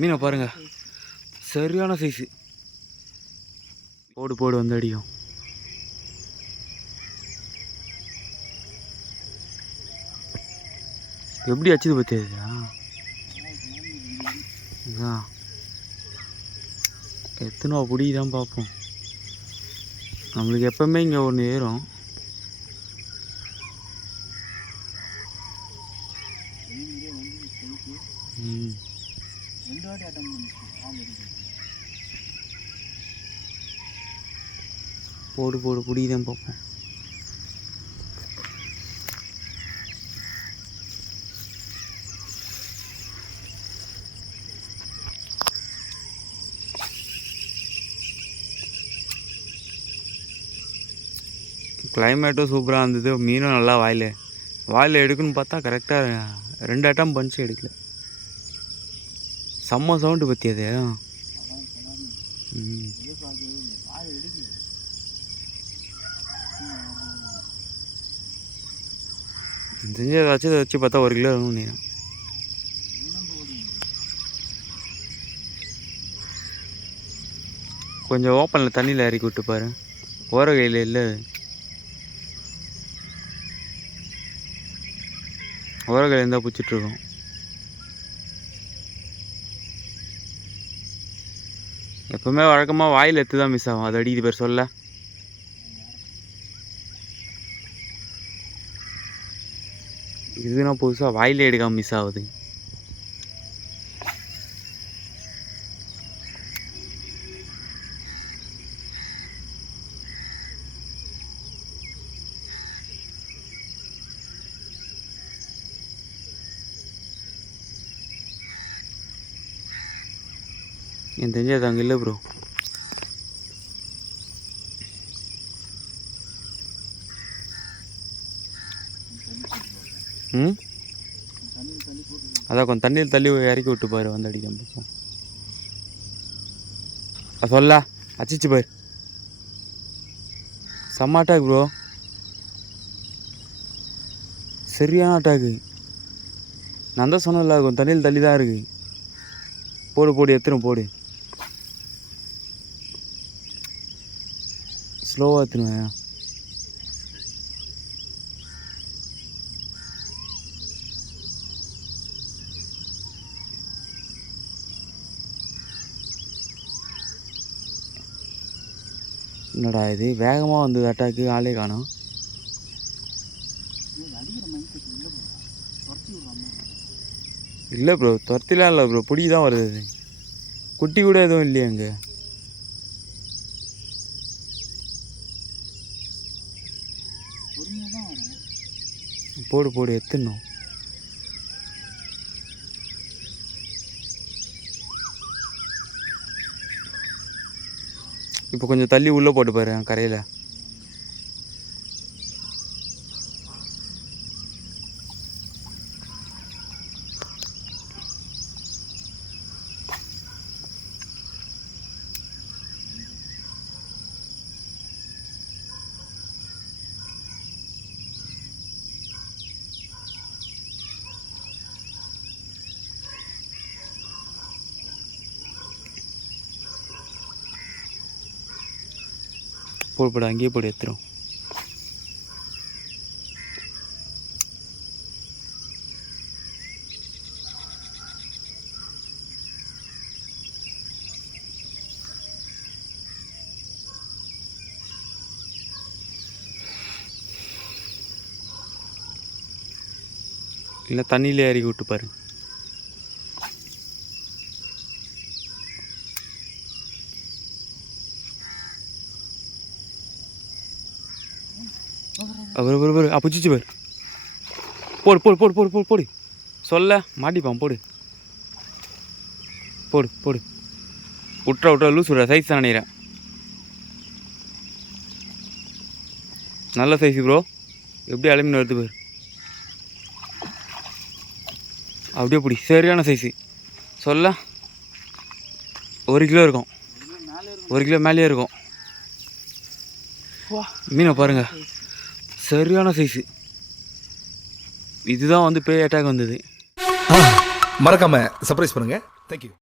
மீனை பாருங்க. சரியான சைஸு போடு போடு வந்து அடிக்கும். எப்படி அச்சுது பத்தியா இதான் எத்தனை பிடிதான் பார்ப்போம். நம்மளுக்கு எப்பவுமே இங்கே ஒன்று ஏறும். ம். ரெண்டு வாட்டி அட்டம் பண்ணிச்சு ஆமாம் போடு போடு பிடிதான் பார்ப்போம். கிளைமேட்டும் சூப்பராக இருந்தது. மீனும் நல்லா வாயில். வாயில் எடுக்கணும்னு பார்த்தா கரெக்டாக ரெண்டு அட்டம் பஞ்சு எடுக்கல. செம்ம சவுண்டு பற்றி அது? செஞ்ச சொல்லாமல் வச்சு பார்த்தா ஒரு கிலோ இருக்கும் நீங்கள் கொஞ்சம் ஓப்பனில் தண்ணியில் இறக்கி விட்டு பாரு. ஓர கையில் இல்லை ஓர கையில் இருந்தால் பிடிச்சிட்ருக்கோம். எப்பவுமே வழக்கமாக வாயில் எடுத்து தான் மிஸ் ஆகும். அது அடிக்குது பேர் சொல்ல. இதுனா புதுசாக வாயிலே எடுக்காம மிஸ் ஆகுது. எனக்கு தெரிஞ்சது அங்கே இல்லை ப்ரோ ம் அதான் கொஞ்சம் தண்ணியில் தள்ளி இறக்கி விட்டு பாரு வந்து அடிக்க அது சொல்ல அச்சிச்சு பாரு செம்ம அட்டாக் ப்ரோ சரியான அட்டாக்கு நான் தான் சொன்னல கொஞ்சம் தண்ணியில் தள்ளி தான் இருக்கு போடு போடு எத்தனை போடு ஸ்லோவாக எடுத்துருவேன் என்னடா இது? வேகமாக வந்தது அட்டாக்கு ஆளே காணும். இல்லை ப்ரோ துரத்திலாம் இல்லை ப்ரோ பிடி தான் வருது குட்டி கூட எதுவும் இல்லையா அங்கே. பொறுமையாக தான் வரும் போடு போடு எத்தணும் இப்போ கொஞ்சம் தள்ளி உள்ளே போட்டு பாரு கரையில். போடு போடு அங்கேயே போடு எடுத்துரும். இல்லை தண்ணியிலே இறக்கி விட்டு பாரு அவர் ஒரு ஒரு அப்பச்சிச்சு பாரு. போடு போடு போடு போடு போடு போடு. சொல்ல மாட்டிப்பான் போடு. போடு போடு. விட்றா விட்றா லூஸ் விட்றா. சைஸ் தான் நினைக்கிறேன். நல்ல சைஸ் ப்ரோ எப்படி அலுமினியம் வருது பாரு. அப்படியே பிடி. சரியான சைஸு சொல்ல. ஒரு கிலோ இருக்கும். ஒரு கிலோ மேலேயே இருக்கும். வா. மீனை பாருங்க. சரியான சைஸு இதுதான் வந்து பேய் அட்டாக் வந்தது. மறக்காமல் சர்ப்ரைஸ் பண்ணுங்கள் தேங்க்யூ